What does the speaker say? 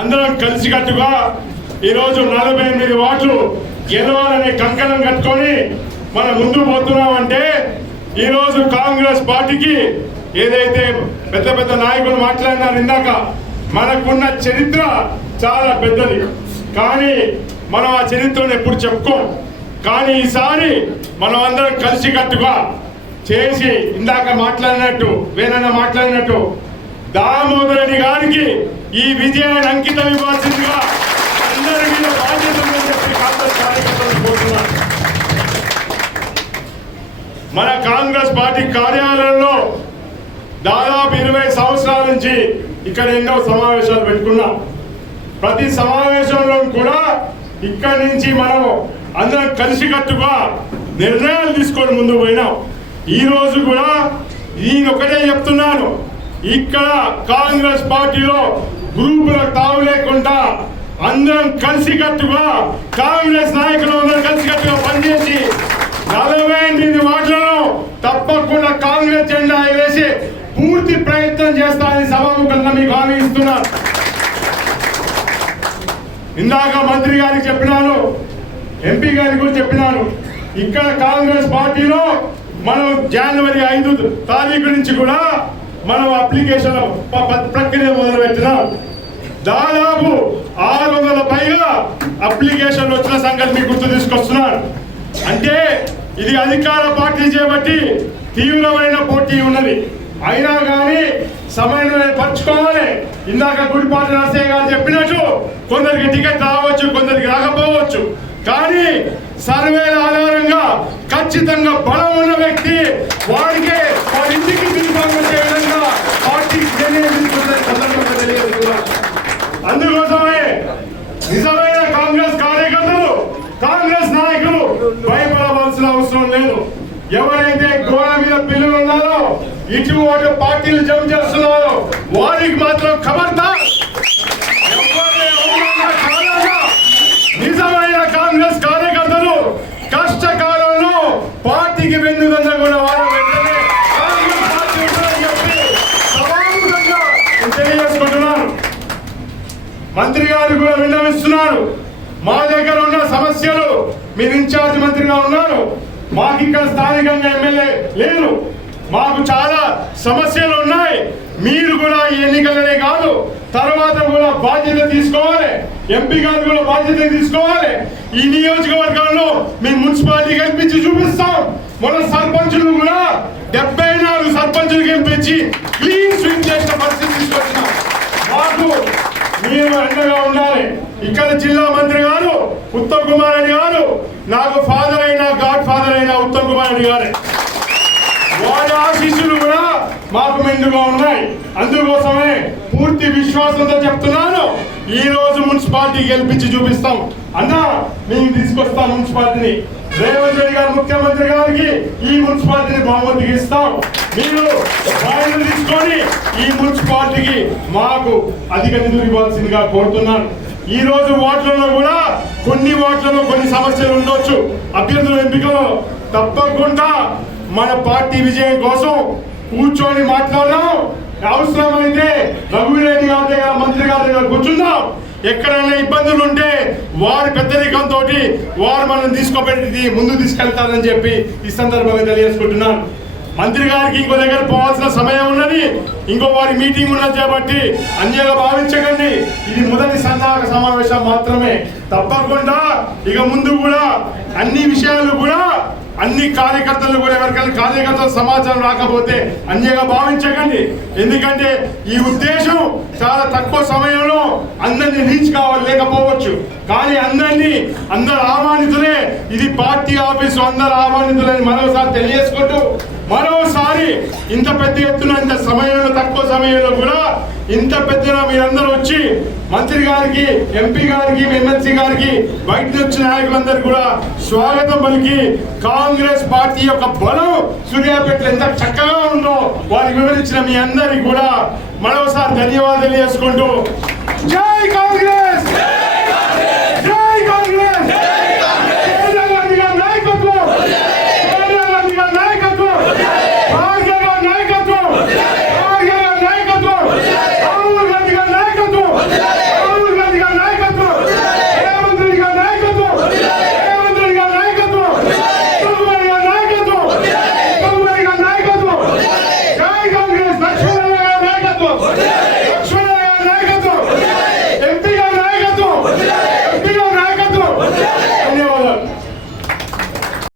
అందరం కలిసికట్టుగా ఈరోజు 48 వార్డులు గెలవాలనే కంకణం కట్టుకొని మనం ముందుకు పోతున్నామంటే ఈరోజు కాంగ్రెస్ పార్టీకి ఏదైతే పెద్ద పెద్ద నాయకులు మాట్లాడినారు ఇందాక, మనకున్న చరిత్ర చాలా పెద్దది. కానీ మనం ఆ చరిత్రను ఎప్పుడు చెప్పుకోం. కానీ ఈసారి మనం అందరం కలిసికట్టుగా చేసి ఇందాక మాట్లాడినట్టు వేనన్న మాట్లాడినట్టు దామోదర్ రెడ్డి గారికి ఈ విజయాన్ని అంకితం ఇవ్వాల్సిందిగా అందరి మీద బాధ్యత చెప్పి కాంగ్రెస్ కార్యకర్తలు కోరుతున్నారు. మన కాంగ్రెస్ పార్టీ కార్యాలయంలో దాదాపు 20 సంవత్సరాల నుంచి ఇక్కడ ఎన్నో సమావేశాలు పెట్టుకున్నాం. ప్రతి సమావేశంలో కూడా ఇక్కడి నుంచి మనం అందరం కలిసికట్టుగా నిర్ణయాలు తీసుకొని ముందుకు పోయినాం. ఈ రోజు కూడా నేను ఒకటే చెప్తున్నాను, ఇక్కడ కాంగ్రెస్ పార్టీలో గ్రూపులకు తావు లేకుండా అందరం కలిసికట్టుగా కాంగ్రెస్ నాయకులు అందరం కలిసికట్టుగా పనిచేసి 48 వార్డులను తప్పకుండా కాంగ్రెస్ జెండా వేసి పూర్తి ప్రయత్నం చేస్తానని సభాముఖంగా మీకు హామీ ఇస్తున్నాను. ఇందాక మంత్రి గారికి చెప్పినాను, ఎంపీ గారికి కూడా చెప్పినాను. ఇక్కడ కాంగ్రెస్ పార్టీలో మనం జనవరి 5 తారీఖు నుంచి కూడా మనం అప్లికేషన్ ప్రక్రియ మొదలుపెట్టినాం. దాదాపు 600 పైగా అప్లికేషన్లు వచ్చిన సంగతి మీకు గుర్తు తీసుకొస్తున్నాను. అంటే ఇది అధికార పార్టీ చేపట్టి తీవ్రమైన పోటీ ఉన్నది. అయినా కానీ సమన్వయం పంచుకోవాలి. ఇందాక గుడిపాటి నరసయ్య గారు చెప్పినట్టు కొందరికి టికెట్ రావచ్చు, కొందరికి రాకపోవచ్చు. కానీ సర్వేల ఆధారంగా ఖచ్చితంగా బలం ఉన్న వ్యక్తి వాడికే వారి ఇంటికి తిరిగి విధంగా పార్టీ అందుకోసమే నిజమైన కాంగ్రెస్ కార్యకర్తలు, కాంగ్రెస్ నాయకులు భయపడవలసిన అవసరం లేదు. ఎవరైతే గోడ మీద పిల్లలు ఉన్నారో, ఇటు అటు పార్టీలు జమ చేస్తున్నారో వారికి మాత్రం ఖబర్దార్. నిజమైన కాంగ్రెస్ కార్యకర్తలు కష్టకాలంలో పార్టీకి వెన్నుదన్న కూడా వారు వెంటనే కాంగ్రెస్ పార్టీ ఉంటుందని చెప్పి సభాముఖంగా తెలియజేసుకుంటున్నాను. మంత్రి గారు కూడా విన్నవిస్తున్నారు, మా దగ్గర ఉన్న సమస్యలు, మీరు ఇన్ఛార్జ్ మంత్రిగా ఉన్నారు, మాకు ఇక్కడ స్థానికంగా ఎమ్మెల్యే లేరు, మాకు చాలా సమస్యలు ఉన్నాయి. మీరు కూడా ఈ ఎన్నికలనే కాదు తర్వాత కూడా బాధ్యత తీసుకోవాలి. ఎంపీ గారు కూడా బాధ్యత తీసుకోవాలి. ఈ నియోజకవర్గంలో మీ మున్సిపాలిటీ గెలిపించి చూపిస్తాం. మన సర్పంచులు కూడా 74 సర్పంచులు గెలిపించి క్లీన్ స్వీప్ చేసిన పరిస్థితి తీసుకొచ్చినాం. మాకు మీరు అండగా ఉండాలి. ఇక్కడ జిల్లా మంత్రి గారు ఉత్తమ్ కుమార్ రెడ్డి గారు నాకు ఫాదర్ అయిన గాడ్ ఫాదర్ అయిన ఉత్తమ్ కుమార్ రెడ్డి గారే. వారి ఆశీస్సులు కూడా మాకు మెండుగా ఉన్నాయి. అందుకోసమే పూర్తి విశ్వాసంతో చెప్తున్నాను, ఈ రోజు మున్సిపాలిటీ గెలిపించి చూపిస్తాం అన్నా. మేము తీసుకొస్తాం మున్సిపాలిటీని. రేవంత్ రెడ్డి గారు ముఖ్యమంత్రి గారికి ఈ మున్సిపాలిటీని బహుమతికి ఇస్తాం. మీరు బాధ్యత తీసుకొని ఈ మున్సిపాలిటీకి మాకు అధిక నిధులు ఇవ్వాల్సిందిగా కోరుతున్నాను. ఈ రోజు వార్డులలో కూడా కొన్ని వార్డులలో కొన్ని సమస్యలు ఉండొచ్చు. అభ్యర్థుల ఎంపికలో తప్పకుండా మన పార్టీ విజయం కోసం కూర్చొని మాట్లాడదాం. అవసరమైతే రఘువీరెడ్డి గారి దగ్గర, మంత్రి గారి దగ్గర కూర్చుందాం. ఎక్కడైనా ఇబ్బందులు ఉంటే వారి పెద్దరికంతో వారు మనం తీసుకోబెట్టి ముందు తీసుకెళ్తారని చెప్పి ఈ సందర్భంగా తెలియజేసుకుంటున్నాను. మంత్రి గారికి ఇంకో దగ్గర పోవాల్సిన సమయం ఉన్నది, ఇంకో వారి మీటింగ్ ఉన్నది కాబట్టి అన్యగా భావించకండి. ఇది మొదటి సన్నాహక సమావేశం మాత్రమే. తప్పకుండా ఇక ముందు కూడా అన్ని విషయాలు కూడా అన్ని కార్యకర్తలు కూడా ఎవరికైనా కార్యకర్తల సమాచారం రాకపోతే అన్యగా భావించకండి. ఎందుకంటే ఈ ఉద్దేశం చాలా తక్కువ సమయంలో అందరినీ రీచ్ లేకపోవచ్చు, కానీ అందరు ఆహ్వానితులే. ఇది పార్టీ ఆఫీసు, అందరు ఆహ్వానితులని మరోసారి తెలియజేసుకుంటూ, మరోసారి ఇంత పెద్ద ఎత్తున ఇంత సమయంలో తక్కువ సమయంలో కూడా ఇంత పెద్దన మీరందరూ వచ్చి మంత్రి గారికి, ఎంపీ గారికి, ఎమ్మెల్సీ గారికి, బయట వచ్చిన నాయకులందరూ కూడా స్వాగతం పలికి కాంగ్రెస్ పార్టీ యొక్క బలం సూర్యాపేటలో ఎంత చక్కగా ఉందో వారికి వివరించిన మీ అందరికీ కూడా మరోసారి ధన్యవాదాలు తెలియజేసుకుంటూ జై